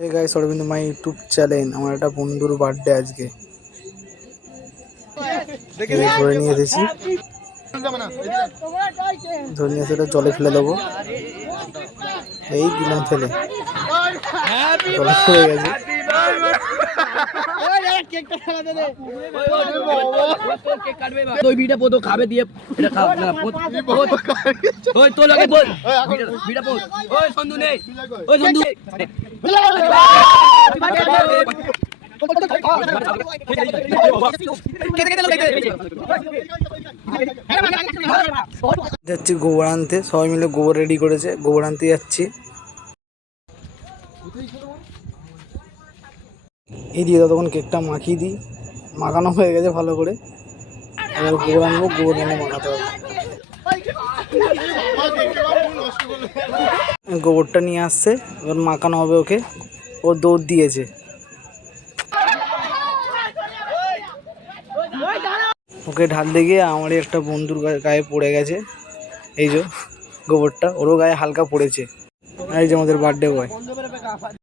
Hey guys, Arvind my YouTube channel. আমার একটা বন্ধুর বার্থডে আজকে। ধরে নিয়ে এসেছি, ধরে নিয়ে এসে জলে ফেলে দেবো। এই দিলাম ফেলে, জলে পড়ে গেছে। খাবে দিয়ে যাচ্ছি গোবর আনতে, সবাই মিলে গোবর রেডি করেছে, গোবর আনতে যাচ্ছি। এই দিয়ে তখন কেকটা মাখিয়ে দিই, মাখানো হয়ে গেছে ভালো করে। এবার গোবর আনবো, গোবর এনে মাখাতে হবে। গোবরটা নিয়ে আসছে, এবার মাখানো হবে ওকে। ও দৌড় দিয়েছে, ওকে ঢালতে গিয়ে আমারই একটা বন্ধুর গায়ে পড়ে গেছে। এই যে গোবরটা ওরও গায়ে হালকা পড়েছে। এই যে আমাদের বার্থডে বয়।